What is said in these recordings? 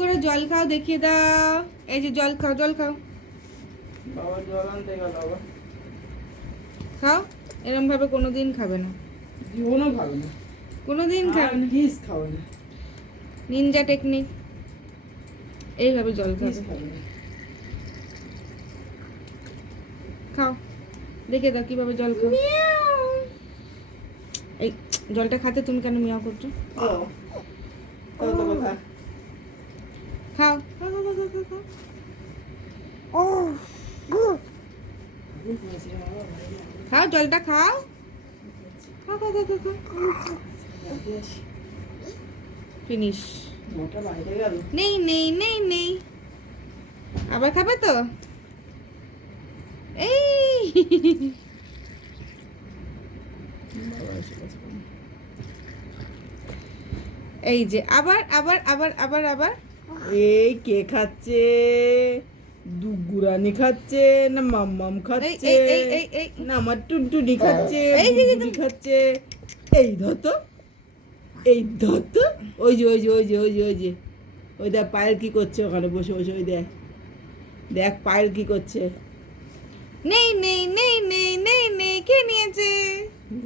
করে জল খাও দেখিয়ে দাও। এই যে জল খাও, জল খাও, বাবা জল আনতে গেল বাবা। খাও। এরকম ভাবে কোনোদিন খাবে না, জীবনও খাবে না, কোনোদিন খাবে না। কিস খাবে না, নিনজা টেকনিক, এইভাবে জল কিস খাবে। খাবে না। খাও, দেখে দাও কিভাবে জল খাও। এই জলটা খাতে তুমি কেন মিয়াও করছো? ও তো তো কথা। খাও, খাও, খাও, খাও, খাও, খাও। খাও জলটা খাও, খাও, খাও, খাও, খাও, খাও। ফিনিশ। মোটা বাইরে গেল। নেই নেই নেই নেই, আবার খাবে তো? এই এই যে আবার আবার আবার আবার আবার। এই কে খাচ্ছে? দুগুরানি খাচ্ছে না মাম্মাম খাচ্ছে এই, এই, এই, এই। না আমার টুনটুনি খাচ্ছে, এই যে, বুলবুলি খাচ্ছে? এই ধত, এই ধত। ওই যে ওই যে ওই যে ওই যে ওই যে ওই দেখ পায়েল কি করছে ওখানে বসে বসে, ওই দেখ, দেখ পায়েল কি করছে। নেই নেই নেই নেই নেই নেই, কে নিয়েছে?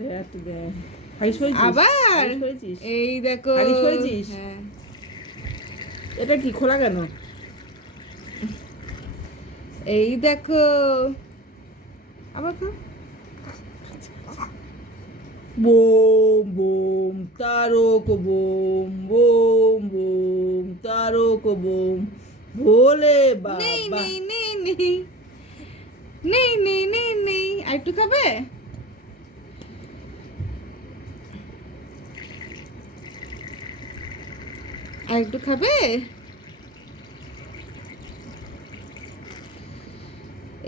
দেখ তো দেখ, হাইস হয়েছিস? আবার হাইস হয়েছিস? এই দেখো। হারিস হয়েছিস? হ্যাঁ। এটা কি খোলা কেন? এই দেখো, আবার খাও। বোম বোম তারক বোম, বোম বোম তারক বোম, ভোলে নেই বাবা। নেই নেই নেই নেই নেই নেই নেই, আর একটু খাবে? আর একটু খাবে?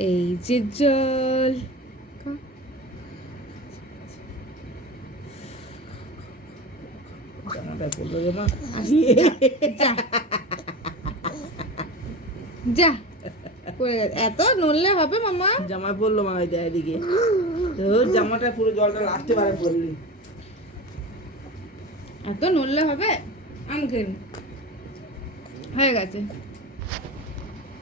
এই যে জল, খাও। জামাটা পড়লো রে মা। যা যা, পড়ে গেছে। এত নড়লে হবে মামা? জামা পড়লো মা, ওই দেখ এদিকে তোর জামাটা পুরো জলটা লাস্টে বারে পড়লি। এত নড়লে হবে? আম খেন হয়ে গেছে।